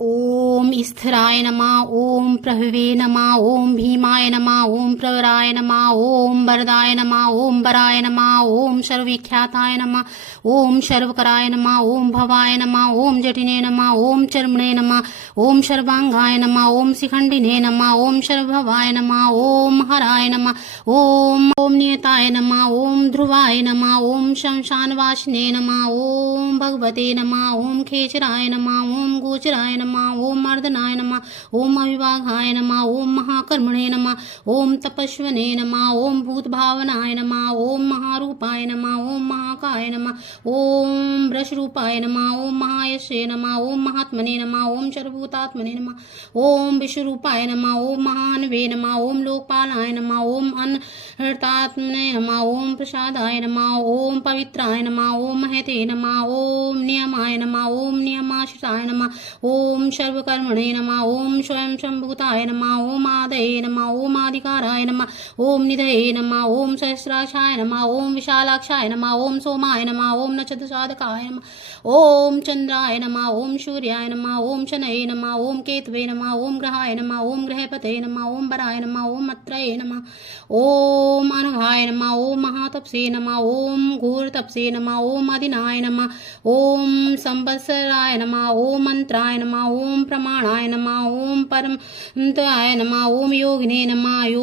ओम स्थिराय नमः, ओम प्रभवे नमः, ओम भीमाय नमः, ओम प्रवराय नमः, ओम वरदाय नमः, ओम वराय नमः, ओम सर्वविख्याताय नमः, ओम सर्वकराय नमः, ओम भवाय नमः, ओम जटिने नमः, ओम चर्मणे नमः, ओम सर्वांगाय नमः, ओम शिखंडिने नमः, ओम सर्वभवाय नमः, ओम हराय नमः, ओम नियताय नमः, ओम ध्रुवाय नमः, ओम शमशानवासिने नमः, ओम भगवते नमः, ओम खेचराय नमः, ओम गोचराय नमः, ओम मर्दनाय नमः, ओम अविवाहाय नमः, ओम महाकर्मणे नमः, ओम तपस्वने नमः, ओम भूतभावनाय नमः, ओम महारूपाय नमः, ओम महाकाय नमः, ओम वृषरूपाय नमः, ओम महायशे नमः, ओम महात्मने नमः, ओम सर्वभूतात्मने नमः, ओम विश्वरूपाय नमः, ओम महानवे नमः, ओम लोकपालाय नमः, ओम अनहृतात्मने नमः, ओम प्रसादाय नमः, ओम पवित्राय नमः, ओम महते नमः, ओम नियमाय नमः, ओम नियमाश्रिताय नमः, ओम सर्वकर्मणे नमः, ओम स्वयं संभूताय नमः, ओम आदये नमः, ओम आदिकाराय नमः, ओम निधये नमः, ओम सहस्राक्षाय नमः, ओम विशालाक्षाय नमः, ओम सोमाय नमः, ओम नक्षत्रसाधकाय नमः, ओम चंद्राय नमः, ओम सूर्याय नमः, ओम शनये नमः, ओम केतवे नमः, ओम ग्रहाय नमः, ओम ग्रहपते नमः, ओम वराय नमः, ओम मत्रये नमः, ओम अनघाय नमः, ओम महातपसे नमः, ओम घोर तपसे नमः, ओम अधिनाय नमः, ओम संवत्सराय नमः, ओम मंत्राय नमः, ओम प्रमाणाय नमः, ओम परमताय नमः, ओम योगिने नमः,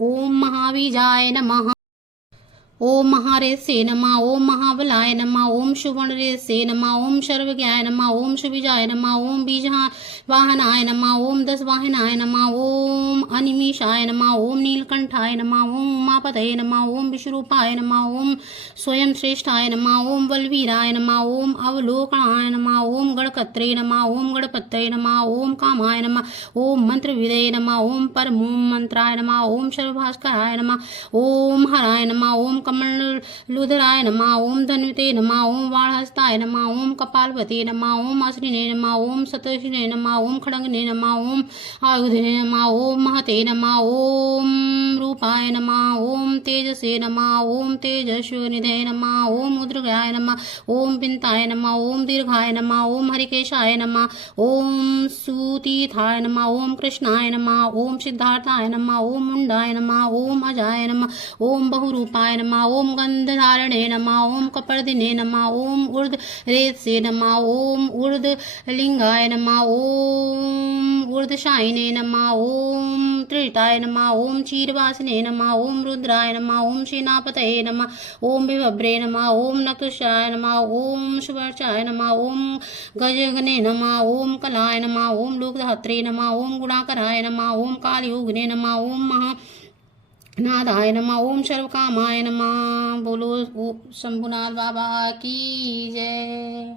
ओम महावीजाय नमः, ओम महारेसे नमः, ओम महाबलाय नमः, ओम सुवर्णरेसे नमः, ओम सर्वज्ञाय नमः, ओम सुविजाय नमः, ओम बीजवाहनाय नमः, ओम दशवाहनाय नमः, ओम अनिमिषाय नमः, ओम नीलकंठाय नमः, ओम उमापतये नमः, ओम विश्वरूपाय नमः, ओम स्वयं श्रेष्ठाय नमः, ओम बलवीराय नमः, ओम अवलोकनाय नमः, ओम गणकत्रे नमः, ओम गणपतये नमः, ओम कामाय नमः, ओम मंत्रविदये नमः, ओम परमोम मंत्राय नमः, ओम सर्वभास्कराय नमः, ओम हराय नमः, ओम कमलुधराय नमः, ओम धन्वते नमः, ओम वाणहस्ताय नमः, ओम कपालवते नमः, ओम अश्विने नमः, ओम सतोषिने नमः, ओम खड़ंगने नमः, ओम आयुधने नमः, ओम महते नमः, ओम रूपाय नमः, ओम तेजसे नमः, ओम तेजस्विनिधे नमः, ओम उद्रगाय नमः, ओम पिंताय नमः, ओम दीर्घाय नमः, ओम हरिकेशाय नमः, ओम सुतीथाय नमः, ओम कृष्णाय नमः, ओम सिद्धार्थाय नमः, ओम मुंडाय नमः, ओम अजाय नमः, ओम बहुरूपाय नमः, ओम गंधधारणे नमः, ओम कपर्दिने नमः, ओम ऊर्ध्वरेतसे नमः, ओम ऊर्ध्वलिंगाय नमः, ओम ऊर्ध्वशायिने नमः, ओम त्रिताय नमः, ओम क्षीरवासिने नमः, ओम रुद्राय नमः, ओम सेनापतये नमः, ओम विभव्रे नमः, ओम नकुशाय नमः, ओम सुवर्चाय नमः, ओम गजगने नमः, ओम कलाय नमः, ओम लोकधात्रे नमः, ओम गुणाकराय नमः, ओम कालयोगिने नमः, ओम महा नादाय नमः, ओम सर्वकामाय नमः। बोलो शंभुनाथ बाबा की जय।